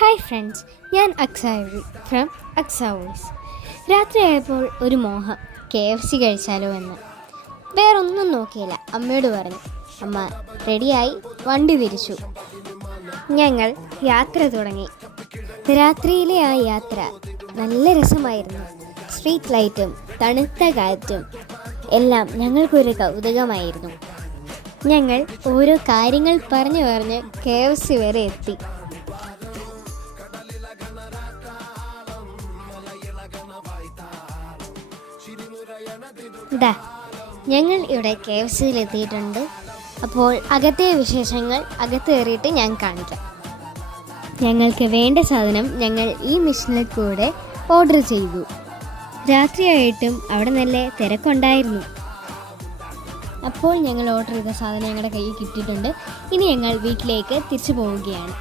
Hi friends, ഞാൻ അക്സായറി from Aksa voice. രാത്രിയായപ്പോൾ ഒരു മോഹം KFC കഴിച്ചാലോ എന്ന്. വേറൊന്നും നോക്കിയില്ല, അമ്മയോട് പറഞ്ഞു. അമ്മ റെഡിയായി, വണ്ടി തിരിച്ചു. ഞങ്ങൾ യാത്ര തുടങ്ങി. രാത്രിയിലെ ആ യാത്ര നല്ല രസമായിരുന്നു. സ്ട്രീറ്റ് ലൈറ്റും തണുത്ത കാറ്റും എല്ലാം ഞങ്ങൾക്കൊരു കൗതുകമായിരുന്നു. ഞങ്ങൾ ഓരോ കാര്യങ്ങൾ പറഞ്ഞ് KFC വരെ എത്തി. ഞങ്ങൾ ഇവിടെ KFCയിൽ എത്തിയിട്ടുണ്ട്. അപ്പോൾ അകത്തെ വിശേഷങ്ങൾ അകത്ത് കയറിയിട്ട് ഞാൻ കാണിക്കാം. ഞങ്ങൾക്ക് വേണ്ട സാധനം ഞങ്ങൾ ഈ മെഷീനിൽ കൂടെ ഓർഡർ ചെയ്തു. രാത്രിയായിട്ടും അവിടെ നല്ല തിരക്കുണ്ടായിരുന്നു. അപ്പോൾ ഞങ്ങൾ ഓർഡർ ചെയ്ത സാധനം ഞങ്ങളുടെ കയ്യിൽ കിട്ടിയിട്ടുണ്ട്. ഇനി ഞങ്ങൾ വീട്ടിലേക്ക് തിരിച്ചു പോവുകയാണ്.